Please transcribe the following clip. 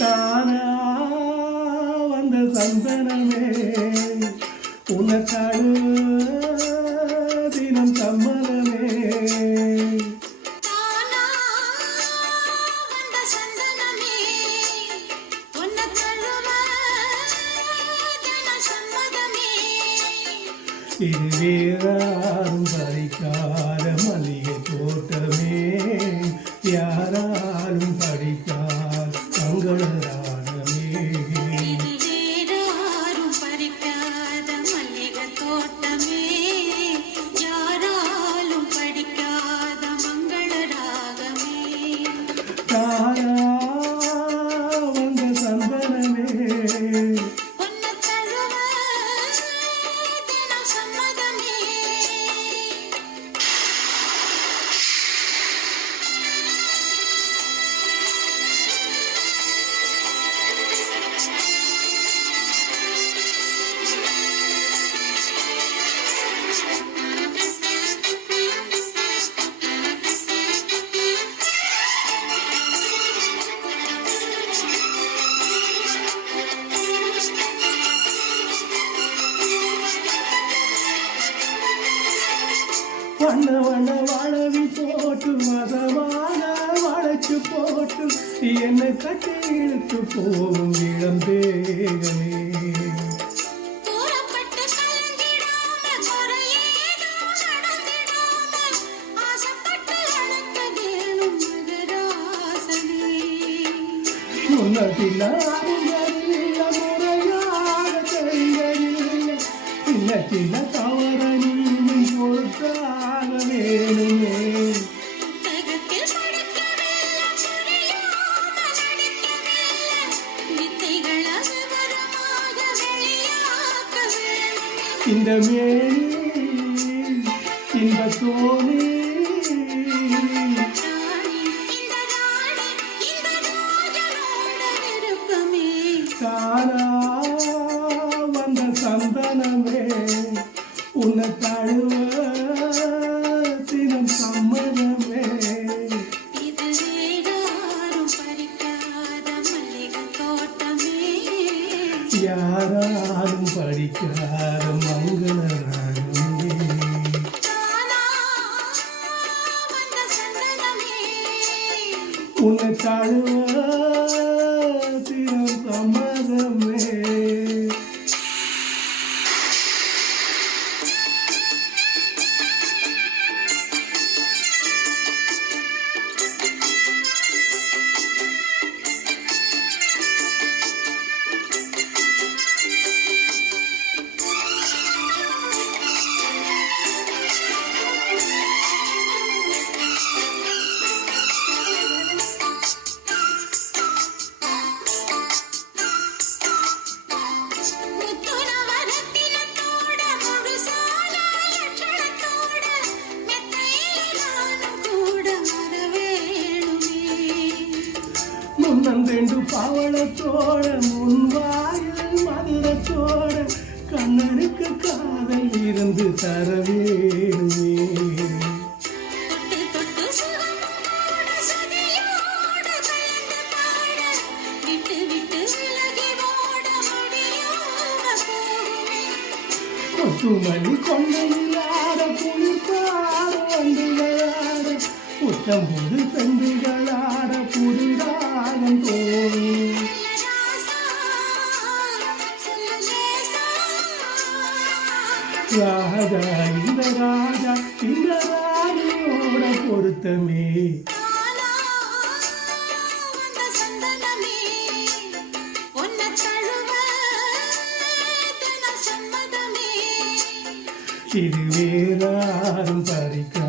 தானா வந்த சந்தனமே உனக்காடு தினம் சம்மதமே இது வேறாரும் பறிக்காத மல்லிகை தோட்டமே யாராலும் படிக்காத மங்களராகமே தானா வந்த சந்தனமே வண்ண வண்ண வளவி போட்டு மதமான வளைச்சு போட்டு என்னை கட்டி இழுத்து போகும் இளம் தேகமே முன்ன பின்ன அறிஞரில்ல முறையாக தெரிந்ததில்லை சின்ன சின்ன தவற நீ பொறுத்தாக வேணுமே இந்த மேனி இந்த தோணி தானா வந்த சந்தனமே உன்னை தழுவ தினம் சம்மதமே யாராலும் படிக்காத மங்களராகமே உன்னை தழுவ தினம் சம்மதமே முன்னந்தெண்டு பவளத்தோட முன்வாயில் மதுரத்தோட கண்ணனுக்கு காதல் இருந்து தர வேணுமே கொத்துமணி கொண்டையிலாட குளிர்பாட வந்து விளையாட புத்தம்புது பெண்களாட புதிராகம் தோணும் ராஜா இந்த ராணியோட பொருத்தமே இது வேறாரும் பறிக்க